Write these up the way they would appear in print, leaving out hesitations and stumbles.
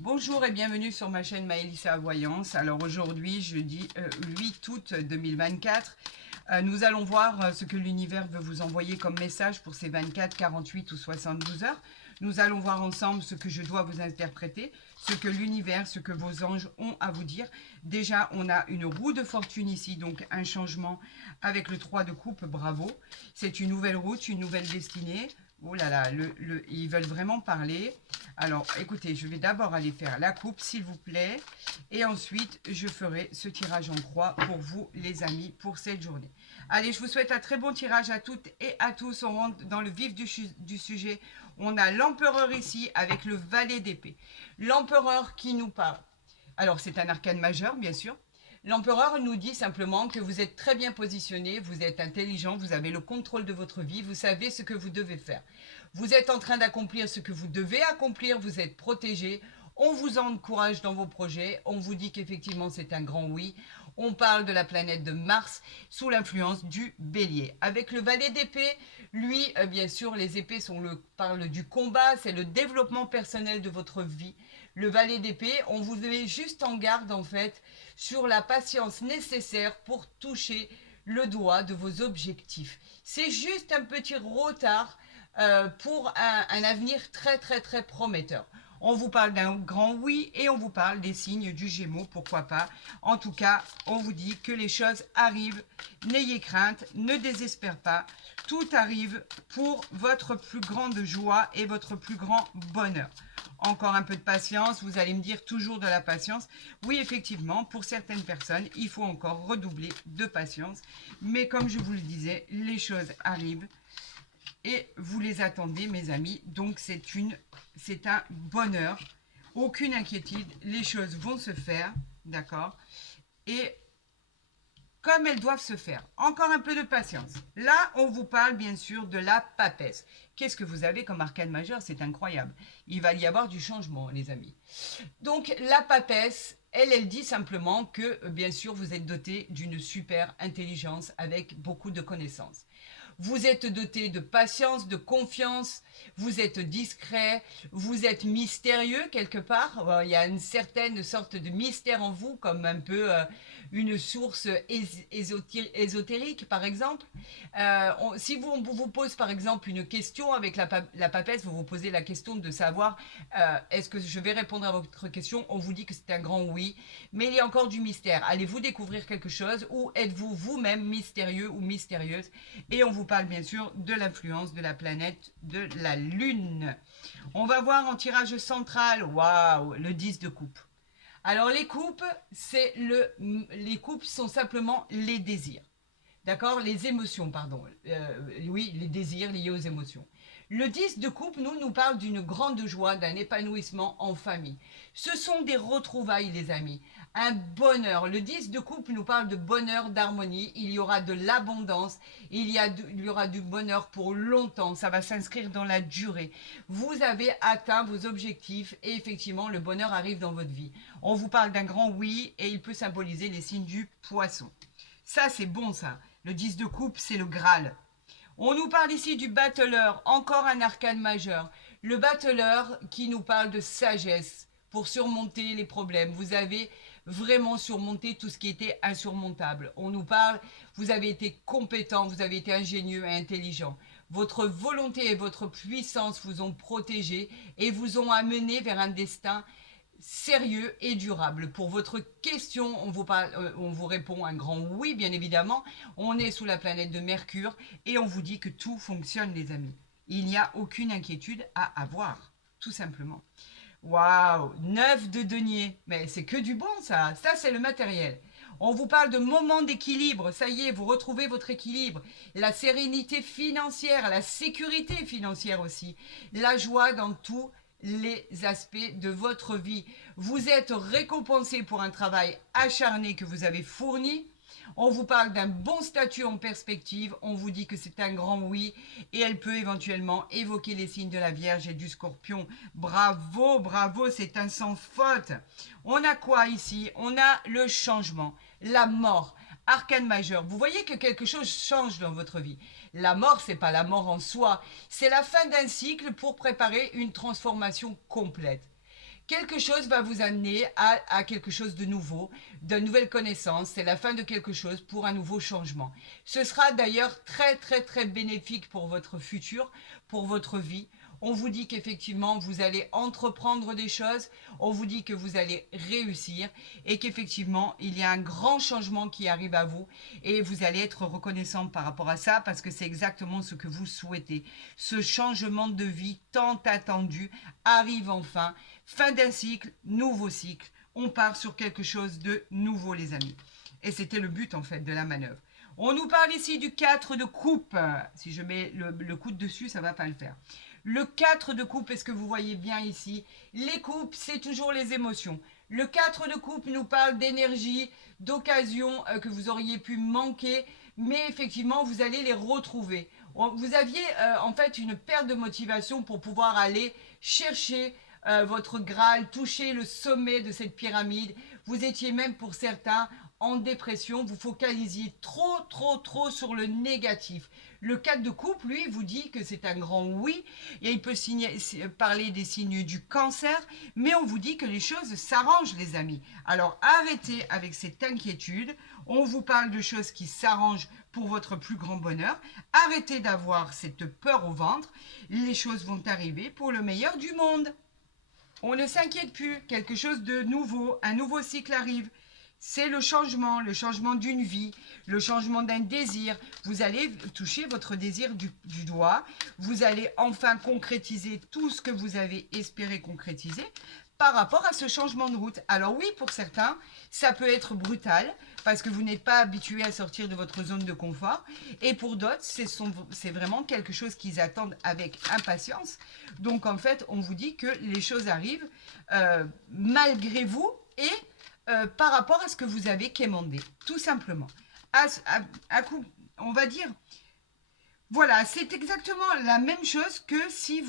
Bonjour et bienvenue sur ma chaîne Maëlissa Voyance. Alors aujourd'hui, jeudi 8 août 2024, nous allons voir ce que l'univers veut vous envoyer comme message pour ces 24, 48 ou 72 heures. Nous allons voir ensemble ce que je dois vous interpréter, ce que l'univers, ce que vos anges ont à vous dire. Déjà, on a une roue de fortune ici, donc un changement avec le 3 de coupe, bravo. C'est une nouvelle route, une nouvelle destinée. Oh là là, ils veulent vraiment parler. Alors, écoutez, je vais d'abord aller faire la coupe, s'il vous plaît. Et ensuite, je ferai ce tirage en croix pour vous, les amis, pour cette journée. Allez, je vous souhaite un très bon tirage à toutes et à tous. On rentre dans le vif du sujet. On a l'empereur ici avec le valet d'épée. L'empereur qui nous parle. Alors, c'est un arcane majeur, bien sûr. L'empereur nous dit simplement que vous êtes très bien positionné, vous êtes intelligent, vous avez le contrôle de votre vie, vous savez ce que vous devez faire. Vous êtes en train d'accomplir ce que vous devez accomplir, vous êtes protégé, on vous encourage dans vos projets, on vous dit qu'effectivement c'est un grand oui. On parle de la planète de Mars sous l'influence du bélier. Avec le valet d'épée, lui, bien sûr, les épées parlent du combat, c'est le développement personnel de votre vie. Le valet d'épée, on vous met juste en garde en fait sur la patience nécessaire pour toucher le doigt de vos objectifs. C'est juste un petit retard pour un avenir très très très prometteur. On vous parle d'un grand oui et on vous parle des signes du Gémeaux, pourquoi pas. En tout cas, on vous dit que les choses arrivent. N'ayez crainte, ne désespérez pas. Tout arrive pour votre plus grande joie et votre plus grand bonheur. Encore un peu de patience, vous allez me dire toujours de la patience. Oui, effectivement, pour certaines personnes, il faut encore redoubler de patience. Mais comme je vous le disais, les choses arrivent et vous les attendez, mes amis. Donc, c'est un bonheur. Aucune inquiétude, les choses vont se faire, d'accord? Et comme elles doivent se faire. Encore un peu de patience. Là, on vous parle bien sûr de la papesse. Qu'est-ce que vous avez comme arcane majeur? C'est incroyable. Il va y avoir du changement, les amis. Donc, la papesse, elle dit simplement que, bien sûr, vous êtes doté d'une super intelligence avec beaucoup de connaissances. Vous êtes doté de patience, de confiance, vous êtes discret, vous êtes mystérieux quelque part. Il y a une certaine sorte de mystère en vous, comme un peu une source ésotérique, par exemple. Si on vous pose, par exemple, une question avec la papesse, vous vous posez la question de savoir est-ce que je vais répondre à votre question? On vous dit que c'est un grand oui, mais il y a encore du mystère. Allez-vous découvrir quelque chose ou êtes-vous vous-même mystérieux ou mystérieuse? Et on vous parle bien sûr de l'influence de la planète de la Lune. On va voir en tirage central, waouh, le 10 de coupe. Alors les coupes, les coupes sont simplement les désirs. D'accord? Les émotions, pardon. Oui, les désirs liés aux émotions. Le 10 de coupe, nous parle d'une grande joie, d'un épanouissement en famille. Ce sont des retrouvailles, les amis. Un bonheur. Le 10 de coupe nous parle de bonheur, d'harmonie. Il y aura de l'abondance. Il y aura du bonheur pour longtemps. Ça va s'inscrire dans la durée. Vous avez atteint vos objectifs et effectivement, le bonheur arrive dans votre vie. On vous parle d'un grand oui et il peut symboliser les signes du poisson. Ça, c'est bon, ça. Le 10 de coupe, c'est le Graal. On nous parle ici du battleur, encore un arcane majeur. Le battleur qui nous parle de sagesse pour surmonter les problèmes. Vous avez vraiment surmonté tout ce qui était insurmontable. On nous parle, vous avez été compétent, vous avez été ingénieux et intelligent. Votre volonté et votre puissance vous ont protégé et vous ont amené vers un destin sérieux et durable. Pour votre question, on vous répond un grand oui, bien évidemment. On est sous la planète de Mercure et on vous dit que tout fonctionne, les amis. Il n'y a aucune inquiétude à avoir, tout simplement. Waouh, 9 de denier. Mais c'est que du bon, ça. Ça, c'est le matériel. On vous parle de moments d'équilibre. Ça y est, vous retrouvez votre équilibre. La sérénité financière, la sécurité financière aussi. La joie dans tout les aspects de votre vie. Vous êtes récompensé pour un travail acharné que vous avez fourni. On vous parle d'un bon statut en perspective. On vous dit que c'est un grand oui et elle peut éventuellement évoquer les signes de la Vierge et du Scorpion. Bravo, bravo, c'est un sans faute. On a quoi ici? On a le changement, la mort. Arcane majeur, vous voyez que quelque chose change dans votre vie. La mort, c'est pas la mort en soi, c'est la fin d'un cycle pour préparer une transformation complète. Quelque chose va vous amener à quelque chose de nouveau, de nouvelles connaissances. C'est la fin de quelque chose pour un nouveau changement. Ce sera d'ailleurs très très très bénéfique pour votre futur, pour votre vie. On vous dit qu'effectivement, vous allez entreprendre des choses, on vous dit que vous allez réussir et qu'effectivement, il y a un grand changement qui arrive à vous et vous allez être reconnaissant par rapport à ça parce que c'est exactement ce que vous souhaitez. Ce changement de vie tant attendu arrive enfin. Fin d'un cycle, nouveau cycle. On part sur quelque chose de nouveau, les amis. Et c'était le but, en fait, de la manœuvre. On nous parle ici du 4 de coupe. Si je mets le coude dessus, ça ne va pas le faire. Le 4 de coupe, est-ce que vous voyez bien ici? Les coupes, c'est toujours les émotions. Le 4 de coupe nous parle d'énergie, d'occasion que vous auriez pu manquer, mais effectivement, vous allez les retrouver. Vous aviez en fait une perte de motivation pour pouvoir aller chercher votre Graal, toucher le sommet de cette pyramide. Vous étiez même pour certains en dépression, vous focalisiez trop sur le négatif. Le 4 de coupe, lui, vous dit que c'est un grand oui, et il peut parler des signes du cancer, mais on vous dit que les choses s'arrangent, les amis. Alors arrêtez avec cette inquiétude, on vous parle de choses qui s'arrangent pour votre plus grand bonheur. Arrêtez d'avoir cette peur au ventre, les choses vont arriver pour le meilleur du monde. On ne s'inquiète plus, quelque chose de nouveau, un nouveau cycle arrive. C'est le changement d'une vie, le changement d'un désir. Vous allez toucher votre désir du doigt. Vous allez enfin concrétiser tout ce que vous avez espéré concrétiser par rapport à ce changement de route. Alors oui, pour certains, ça peut être brutal parce que vous n'êtes pas habitué à sortir de votre zone de confort. Et pour d'autres, c'est vraiment quelque chose qu'ils attendent avec impatience. Donc en fait, on vous dit que les choses arrivent malgré vous et par rapport à ce que vous avez quémandé, tout simplement. À coup, on va dire, voilà, c'est exactement la même chose que si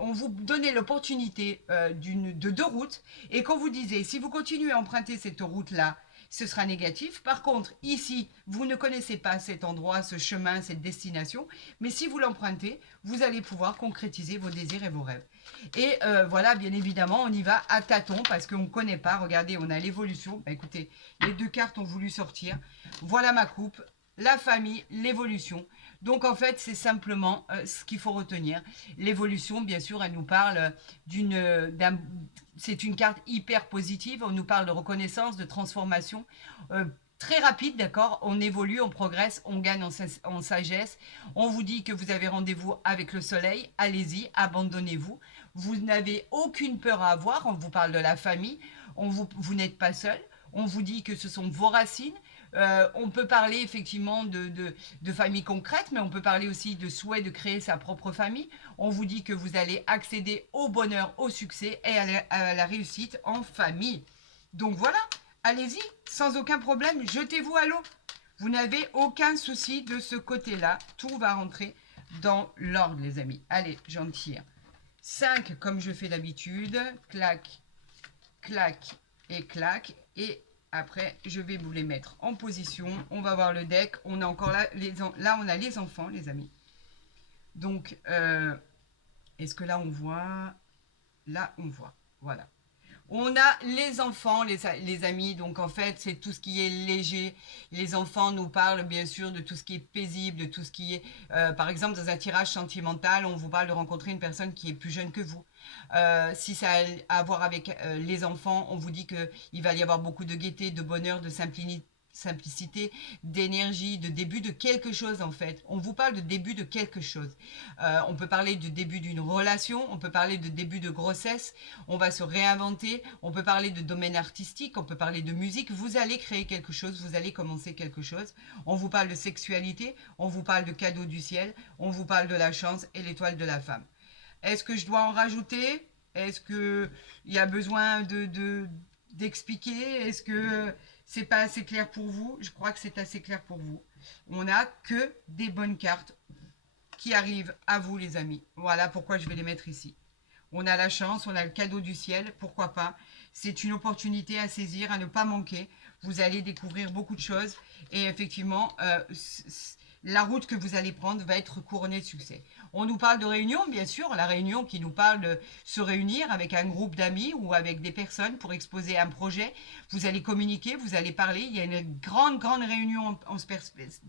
on vous donnait l'opportunité de deux routes et qu'on vous disait, si vous continuez à emprunter cette route-là, ce sera négatif. Par contre, ici, vous ne connaissez pas cet endroit, ce chemin, cette destination, mais si vous l'empruntez, vous allez pouvoir concrétiser vos désirs et vos rêves. Et voilà, bien évidemment, on y va à tâtons parce qu'on ne connaît pas. Regardez, on a l'évolution. Bah, écoutez, les deux cartes ont voulu sortir. Voilà ma coupe, la famille, l'évolution. Donc en fait, c'est simplement ce qu'il faut retenir. L'évolution, bien sûr, elle nous parle c'est une carte hyper positive. On nous parle de reconnaissance, de transformation. Très rapide, d'accord. On évolue, on progresse, on gagne en sagesse. On vous dit que vous avez rendez-vous avec le soleil. Allez-y, abandonnez-vous. Vous n'avez aucune peur à avoir. On vous parle de la famille. Vous n'êtes pas seul. On vous dit que ce sont vos racines. On peut parler effectivement de famille concrète, mais on peut parler aussi de souhait de créer sa propre famille. On vous dit que vous allez accéder au bonheur, au succès et à la réussite en famille. Donc voilà, allez-y, sans aucun problème, jetez-vous à l'eau. Vous n'avez aucun souci de ce côté-là. Tout va rentrer dans l'ordre, les amis. Allez, j'en tire 5 comme je fais d'habitude. Clac, clac et clac. Et après, je vais vous les mettre en position. On va voir le deck. On a encore là, là on a les enfants, les amis. Donc, est-ce que là, on voit? Là, on voit. Voilà. On a les enfants, les amis. Donc, en fait, c'est tout ce qui est léger. Les enfants nous parlent, bien sûr, de tout ce qui est paisible, de tout ce qui est... par exemple, dans un tirage sentimental, on vous parle de rencontrer une personne qui est plus jeune que vous. Si ça a à voir avec les enfants, on vous dit qu'il va y avoir beaucoup de gaieté, de bonheur, de simplicité, d'énergie, de début de quelque chose en fait. On vous parle de début de quelque chose. On peut parler de début d'une relation, on peut parler de début de grossesse, on va se réinventer, on peut parler de domaine artistique, on peut parler de musique. Vous allez créer quelque chose, vous allez commencer quelque chose. On vous parle de sexualité, on vous parle de cadeau du ciel, on vous parle de la chance et l'étoile de la femme. Est-ce que je dois en rajouter? Est-ce qu'il y a besoin d'expliquer? Est-ce que c'est pas assez clair pour vous? Je crois que c'est assez clair pour vous. On n'a que des bonnes cartes qui arrivent à vous, les amis. Voilà pourquoi je vais les mettre ici. On a la chance, on a le cadeau du ciel, pourquoi pas. C'est une opportunité à saisir, à ne pas manquer. Vous allez découvrir beaucoup de choses. Et effectivement, la route que vous allez prendre va être couronnée de succès. On nous parle de réunion, bien sûr, la réunion qui nous parle de se réunir avec un groupe d'amis ou avec des personnes pour exposer un projet. Vous allez communiquer, vous allez parler. Il y a une grande réunion en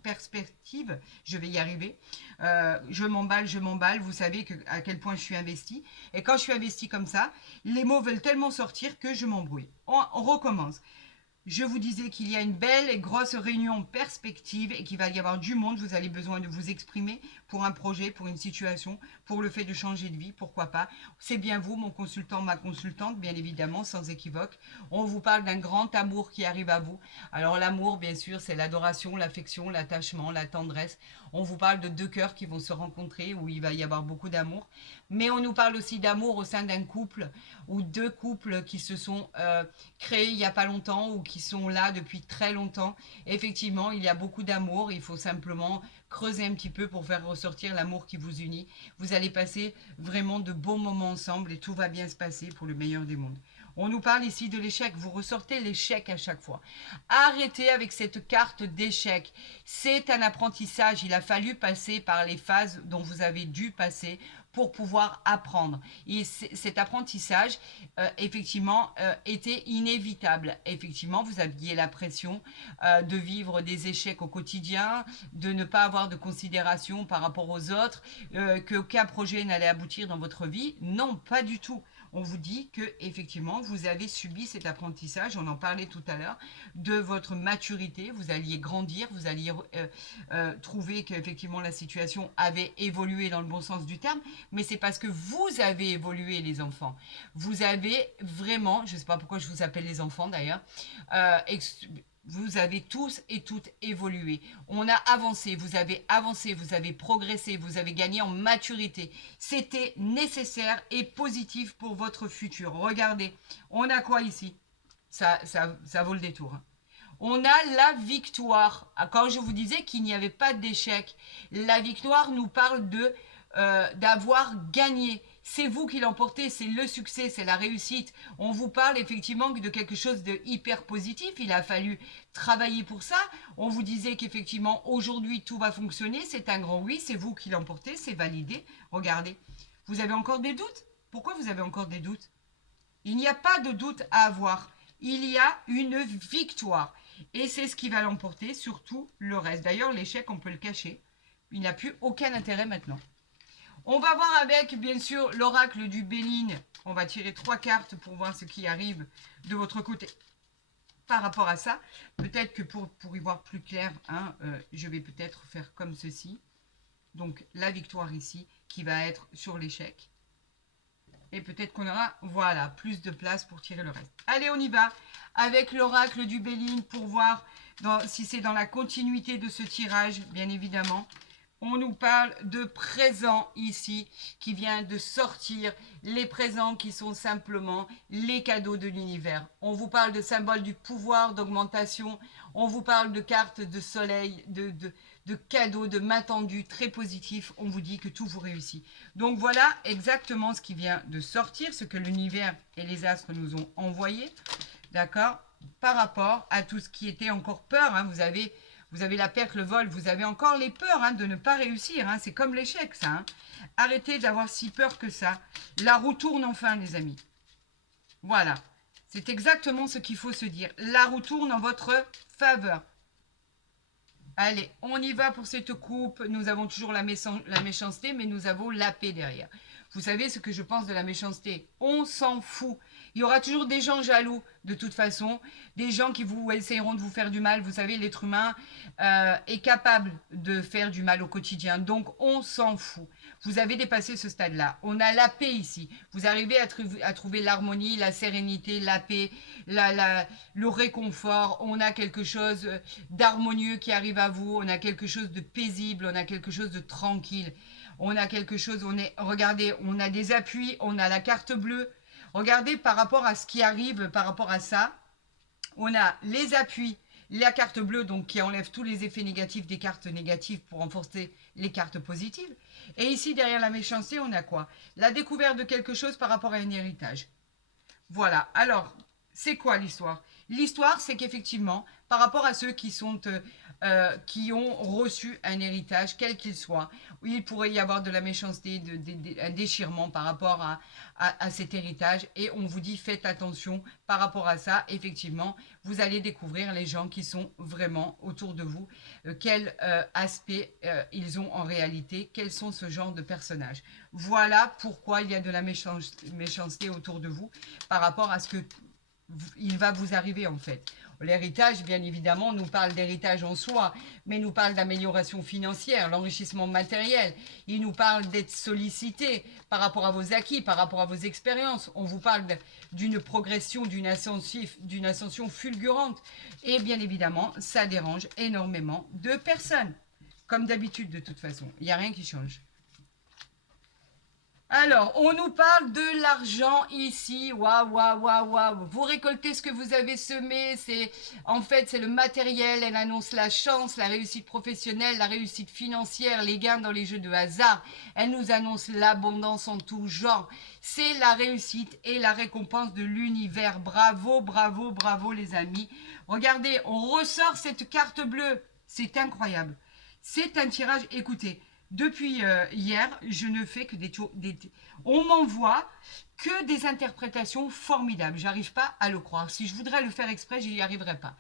perspective. Je vais y arriver. Je m'emballe. Vous savez à quel point je suis investie. Et quand je suis investie comme ça, les mots veulent tellement sortir que je m'embrouille. On recommence. Je vous disais qu'il y a une belle et grosse réunion en perspective et qu'il va y avoir du monde. Vous avez besoin de vous exprimer pour un projet, pour une situation, pour le fait de changer de vie, pourquoi pas. C'est bien vous, mon consultant, ma consultante, bien évidemment, sans équivoque. On vous parle d'un grand amour qui arrive à vous. Alors l'amour, bien sûr, c'est l'adoration, l'affection, l'attachement, la tendresse. On vous parle de deux cœurs qui vont se rencontrer, où il va y avoir beaucoup d'amour. Mais on nous parle aussi d'amour au sein d'un couple, ou deux couples qui se sont créés il n'y a pas longtemps, ou qui sont là depuis très longtemps. Effectivement, il y a beaucoup d'amour. Il faut simplement creuser un petit peu pour faire ressortir l'amour qui vous unit. Vous allez passer vraiment de bons moments ensemble et tout va bien se passer pour le meilleur des mondes. On nous parle ici de l'échec. Vous ressortez l'échec à chaque fois. Arrêtez avec cette carte d'échec. C'est un apprentissage. Il a fallu passer par les phases dont vous avez dû passer pour pouvoir apprendre. Et cet apprentissage, effectivement, était inévitable. Effectivement, vous aviez la pression de vivre des échecs au quotidien, de ne pas avoir de considération par rapport aux autres, qu'aucun projet n'allait aboutir dans votre vie. Non, pas du tout. On vous dit que effectivement vous avez subi cet apprentissage, on en parlait tout à l'heure, de votre maturité, vous alliez grandir, vous alliez trouver qu'effectivement la situation avait évolué dans le bon sens du terme, mais c'est parce que vous avez évolué les enfants. Vous avez vraiment, je ne sais pas pourquoi je vous appelle les enfants d'ailleurs, vous avez tous et toutes évolué. On a avancé, vous avez progressé, vous avez gagné en maturité. C'était nécessaire et positif pour votre futur. Regardez, on a quoi ici ? Ça vaut le détour. On a la victoire. Quand je vous disais qu'il n'y avait pas d'échec, la victoire nous parle d'avoir gagné. C'est vous qui l'emportez, c'est le succès, c'est la réussite. On vous parle effectivement de quelque chose de hyper positif. Il a fallu travailler pour ça. On vous disait qu'effectivement aujourd'hui tout va fonctionner. C'est un grand oui, c'est vous qui l'emportez, c'est validé. Regardez, vous avez encore des doutes ? Pourquoi vous avez encore des doutes ? Il n'y a pas de doute à avoir. Il y a une victoire. Et c'est ce qui va l'emporter sur tout le reste. D'ailleurs, l'échec, on peut le cacher. Il n'a plus aucun intérêt maintenant. On va voir avec, bien sûr, l'oracle du Béline. On va tirer 3 cartes pour voir ce qui arrive de votre côté par rapport à ça. Peut-être que pour y voir plus clair, je vais peut-être faire comme ceci. Donc, la victoire ici, qui va être sur l'échec. Et peut-être qu'on aura, voilà, plus de place pour tirer le reste. Allez, on y va avec l'oracle du Béline pour voir si c'est dans la continuité de ce tirage, bien évidemment. On nous parle de présents ici, qui vient de sortir, les présents qui sont simplement les cadeaux de l'univers. On vous parle de symboles du pouvoir, d'augmentation, on vous parle de cartes de soleil, de cadeaux, de main tendue, très positifs. On vous dit que tout vous réussit. Donc voilà exactement ce qui vient de sortir, ce que l'univers et les astres nous ont envoyé, d'accord, par rapport à tout ce qui était encore peur. Vous avez la perte, le vol, vous avez encore les peurs de ne pas réussir. C'est comme l'échec, ça. Arrêtez d'avoir si peur que ça. La roue tourne enfin, les amis. Voilà. C'est exactement ce qu'il faut se dire. La roue tourne en votre faveur. Allez, on y va pour cette coupe. Nous avons toujours la méchanceté, mais nous avons la paix derrière. Vous savez ce que je pense de la méchanceté ? On s'en fout. Il y aura toujours des gens jaloux, de toute façon. Des gens qui essayeront de vous faire du mal. Vous savez, l'être humain est capable de faire du mal au quotidien. Donc, on s'en fout. Vous avez dépassé ce stade-là. On a la paix ici. Vous arrivez à trouver l'harmonie, la sérénité, la paix, le réconfort. On a quelque chose d'harmonieux qui arrive à vous. On a quelque chose de paisible. On a quelque chose de tranquille. On a quelque chose, regardez, on a des appuis, on a la carte bleue. Regardez par rapport à ce qui arrive, par rapport à ça, on a les appuis, la carte bleue donc qui enlève tous les effets négatifs des cartes négatives pour renforcer les cartes positives. Et ici, derrière la méchanceté, on a quoi ? La découverte de quelque chose par rapport à un héritage. Voilà, alors, C'est quoi l'histoire? L'histoire, c'est qu'effectivement, par rapport à ceux qui ont reçu un héritage, quel qu'il soit, où il pourrait y avoir de la méchanceté, un déchirement par rapport à cet héritage. Et on vous dit, faites attention par rapport à ça. Effectivement, vous allez découvrir les gens qui sont vraiment autour de vous, quel aspect ils ont en réalité, quels sont ce genre de personnages. Voilà pourquoi il y a de la méchanceté autour de vous par rapport à ce que il va vous arriver en fait. L'héritage, bien évidemment, nous parle d'héritage en soi, mais nous parle d'amélioration financière, l'enrichissement matériel. Il nous parle d'être sollicité par rapport à vos acquis, par rapport à vos expériences. On vous parle d'une progression, d'une ascension fulgurante. Et bien évidemment, ça dérange énormément de personnes. Comme d'habitude, de toute façon. Il n'y a rien qui change. Alors, on nous parle de l'argent ici. Waouh, waouh, waouh, waouh. Vous récoltez ce que vous avez semé. En fait, c'est le matériel. Elle annonce la chance, la réussite professionnelle, la réussite financière, les gains dans les jeux de hasard. Elle nous annonce l'abondance en tout genre. C'est la réussite et la récompense de l'univers. Bravo, bravo, bravo, les amis. Regardez, on ressort cette carte bleue. C'est incroyable. C'est un tirage. Écoutez. Depuis hier, je ne fais que on m'envoie que des interprétations formidables. J'arrive pas à le croire. Si je voudrais le faire exprès, je n'y arriverais pas.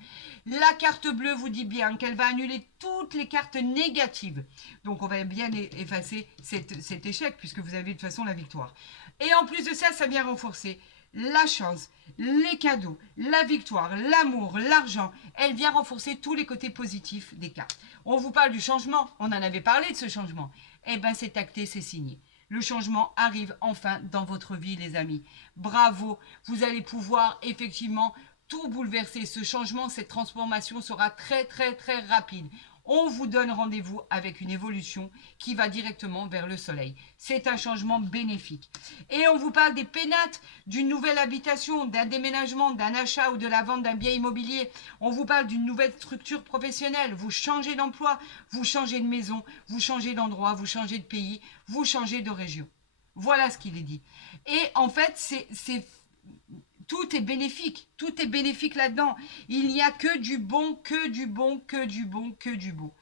La carte bleue vous dit bien qu'elle va annuler toutes les cartes négatives. Donc, on va bien effacer cet échec puisque vous avez de toute façon la victoire. Et en plus de ça, ça vient renforcer la chance, les cadeaux, la victoire, l'amour, l'argent. Elle vient renforcer tous les côtés positifs des cartes. On vous parle du changement, on en avait parlé de ce changement. Eh bien, c'est acté, c'est signé. Le changement arrive enfin dans votre vie, les amis. Bravo, vous allez pouvoir effectivement tout bouleverser. Ce changement, cette transformation sera très, très, très rapide. On vous donne rendez-vous avec une évolution qui va directement vers le soleil. C'est un changement bénéfique. Et on vous parle des pénates, d'une nouvelle habitation, d'un déménagement, d'un achat ou de la vente d'un bien immobilier. On vous parle d'une nouvelle structure professionnelle. Vous changez d'emploi, vous changez de maison, vous changez d'endroit, vous changez de pays, vous changez de région. Voilà ce qu'il est dit. Et en fait, tout est bénéfique là-dedans. Il n'y a que du bon, que du bon, que du bon, que du beau.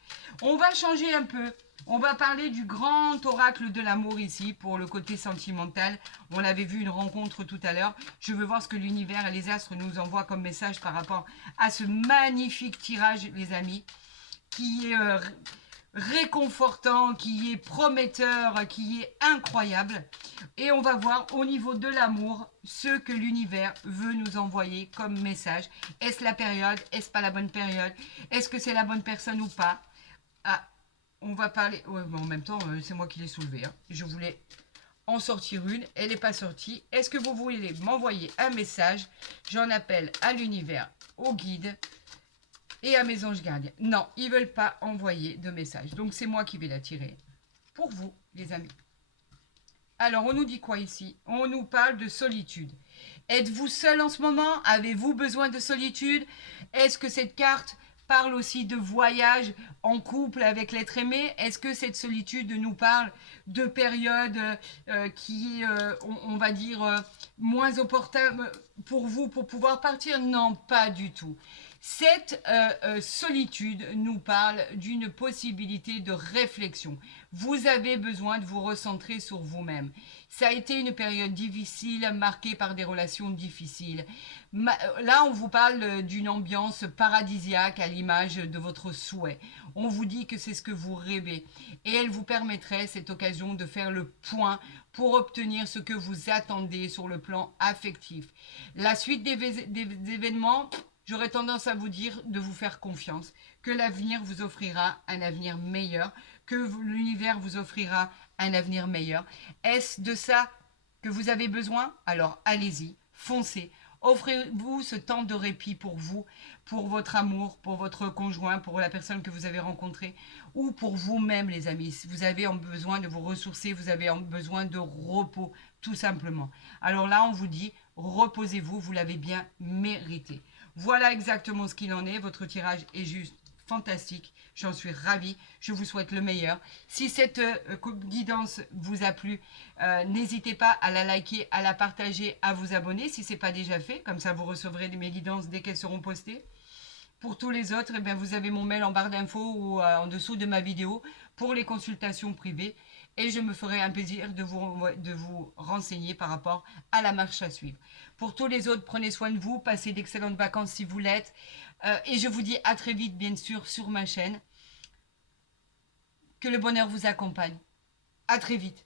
On va changer un peu. On va parler du grand oracle de l'amour ici pour le côté sentimental. On avait vu une rencontre tout à l'heure. Je veux voir ce que l'univers et les astres nous envoient comme message par rapport à ce magnifique tirage, les amis, qui est réconfortant, qui est prometteur, qui est incroyable. Et on va voir au niveau de l'amour ce que l'univers veut nous envoyer comme message. Est-ce la période? Est-ce pas la bonne période? Est-ce que c'est la bonne personne ou pas? Ah, on va parler... Ouais, mais en même temps, c'est moi qui l'ai soulevé. Hein. Je voulais en sortir une. Elle n'est pas sortie. Est-ce que vous voulez m'envoyer un message? J'en appelle à l'univers, au guide et à mes anges gardiens. Non, ils ne veulent pas envoyer de message. Donc, c'est moi qui vais la tirer. Pour vous, les amis. Alors, on nous dit quoi ici? On nous parle de solitude. Êtes-vous seul en ce moment? Avez-vous besoin de solitude? Est-ce que cette carte parle aussi de voyage en couple avec l'être aimé? Est-ce que cette solitude nous parle de périodes qui, on va dire, moins opportunes pour vous pour pouvoir partir? Non, pas du tout. Cette solitude nous parle d'une possibilité de réflexion. Vous avez besoin de vous recentrer sur vous-même. Ça a été une période difficile, marquée par des relations difficiles. Là, on vous parle d'une ambiance paradisiaque à l'image de votre souhait. On vous dit que c'est ce que vous rêvez. Et elle vous permettrait, cette occasion, de faire le point pour obtenir ce que vous attendez sur le plan affectif. La suite des événements... J'aurais tendance à vous dire de vous faire confiance, que l'avenir vous offrira un avenir meilleur, que l'univers vous offrira un avenir meilleur. Est-ce de ça que vous avez besoin? Alors allez-y, foncez. Offrez-vous ce temps de répit pour vous, pour votre amour, pour votre conjoint, pour la personne que vous avez rencontrée, ou pour vous-même, les amis. Vous avez besoin de vous ressourcer, vous avez besoin de repos, tout simplement. Alors là, on vous dit, reposez-vous, vous l'avez bien mérité. Voilà exactement ce qu'il en est. Votre tirage est juste fantastique. J'en suis ravie. Je vous souhaite le meilleur. Si cette guidance vous a plu, n'hésitez pas à la liker, à la partager, à vous abonner si ce n'est pas déjà fait. Comme ça, vous recevrez mes guidances dès qu'elles seront postées. Pour tous les autres, eh bien, vous avez mon mail en barre d'infos ou en dessous de ma vidéo pour les consultations privées. Et je me ferai un plaisir de vous renseigner par rapport à la marche à suivre. Pour tous les autres, prenez soin de vous, passez d'excellentes vacances si vous l'êtes. Et je vous dis à très vite, bien sûr, sur ma chaîne. Que le bonheur vous accompagne. À très vite.